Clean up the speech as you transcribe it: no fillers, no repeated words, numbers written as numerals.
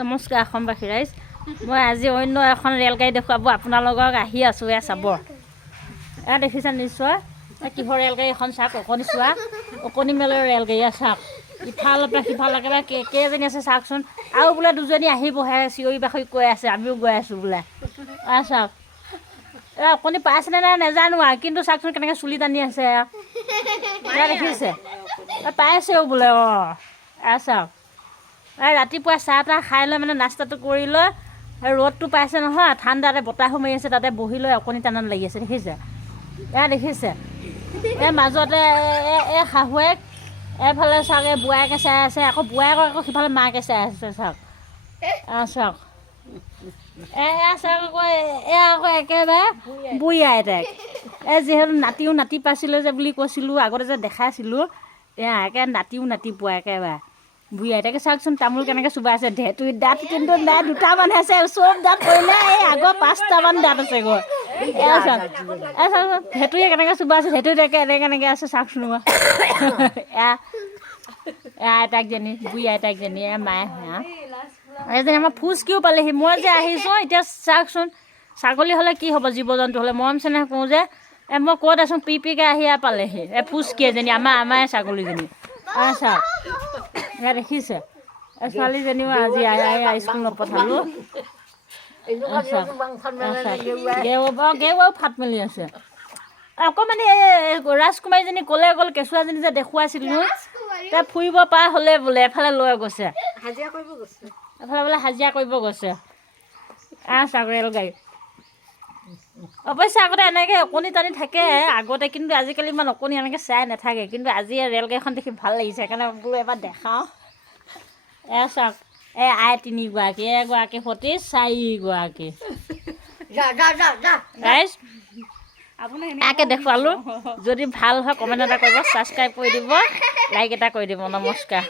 নমস্কাৰ অসমবাসী ৰাইজ। মই আজি অন্য এখন ৰেলগাড়ী দেখুৱাব আপোনালোকক আহি আছোঁ। এয়া চাব, এয়া দেখিছে নিশ্চয় কিহৰ ৰেলগাড়ী এখন চাওক। অকণি চোৱা, অকণি মেলৰ ৰেলগাড়ী চাওক। ইফালৰ পৰা সিফাল একেবাৰে কেইজনী আছে চাওকচোন। আৰু বোলে দুজনী আহিবহে, চিঞৰি বাখৰি কৈ আছে, আমিও গৈ আছোঁ বোলে। চাওক, এয়া অকণি পাইছেনে নাই নাজানো আৰু, কিন্তু চাওকচোন কেনেকৈ চুলি টানি আছে। এয়া দেখিছে, পাইছেও বোলে। চাওক, ৰাতিপুৱা চাহ তাহ খাই লৈ মানে নাস্তাটো কৰি লৈ ৰ'দটো পাইছে নহয়, ঠাণ্ডাতে বতাহো মাৰি আছে, তাতে বহি লৈ অকণি টানাত লাগি আছে। দেখিছে, এয়া দেখিছে, মাজতে এই শাহুৱেক এফালে চাওক, এই বোৱাৰীকে চাই আছে, আকৌ বোৱাৰীকক আকৌ সিফালে মাকে চাই আছে। চাওক, চাওক, এয়া চাওক আকৌ, এয়া আকৌ একেবাৰে বুঢ়ী আইতাক। যিহেতু নাতিও নাতি পাইছিলে যে বুলি কৈছিলোঁ, আগতে যে দেখাইছিলোঁ, একে নাতিও নাতি পোৱা একেবাৰে বুঢ়ী আইতাকে। চাওকচোন তামোল কেনেকৈ চুবাইছে। ঢেঁতুৰিত দাঁত কিন্তু নাই, দুটামান আছে, চব দাঁত পৰিলে, এই আগৰ 5টামান দাঁত আছে গৈ। চাওক, চাওকচোন ঢেঁতুৰিয়ে কেনেকৈ চুবাইছে, ঢেঁতুৰিত এনেকৈ আছে চাওকচোন। আইতাকজনী, বুঢ়ী আইতাকজনী, মায়ে এজনী আমাৰ ফুচকিও পালেহি। মই যে আহিছোঁ এতিয়া চাওকচোন, ছাগলী হ'লে কি হ'ব, জীৱ জন্তু হ'লে মৰম চেনেহ কৰোঁ যে, মই ক'ত আছোঁ, পিকে আহি পালেহি। ফুচকি এজনী, আমাৰে ছাগলীজনী। চাওক, দেখিছে, ছোৱালীজনীও আজি স্কুল নপঠালোঁ। গেৰুৱাও ফাট মেলি আছে। অকণমানি ৰাজকুমাৰীজনী ক'লে গ'ল, কেঁচুৱাজনী যে দেখুৱাইছিলোঁ, তাই ফুৰিব পৰা হ'লে বোলে, এফালে লৈ গৈছে, এফালে বোলে হাজিৰা কৰিব গৈছে। চাওক ৰেলগাড়ী। অৱশ্যে আগতে এনেকৈ অকণি টানি থাকে আগতে, কিন্তু আজিকালি ইমান অকণি এনেকৈ চাই নাথাকে। কিন্তু আজি ৰেলগাড়ীখন দেখি ভাল লাগিছে, সেইকাৰণে বোলো এবাৰ দেখাওঁ। চাওক, আই 3গৰাকী, এগৰাকী সতি 4গৰাকী ৰাইজ। একে দেখুৱালোঁ। যদি ভাল হয় কমেণ্ট এটা কৰিব, ছাবস্ক্ৰাইব কৰি দিব, লাইক এটা কৰি দিব। নমস্কাৰ।